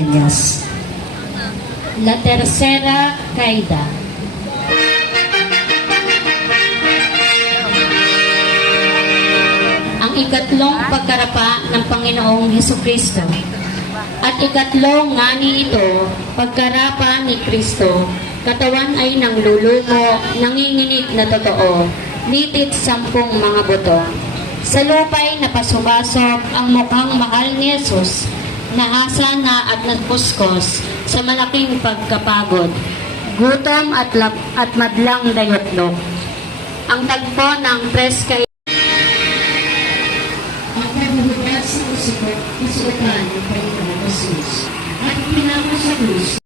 Ornelas. La tercera caída. Ang ikatlong pagkarapa ng Panginoong Hesukristo. At ikatlong ngani ito, pagkarapa ni Kristo, katawan ay nanglulumo, nanginginig na totoo, litid 10 mga buto. Sa lupa'y napasubasok ang mukhang mahal ni Jesus, naasa na at nagpuskos sa malaking pagkapagod, gutom at madlang dayotlok. Ang tagpo ng preska Ang pagbubukas sa usupan ng Panginoong Jesus at pinako sa krus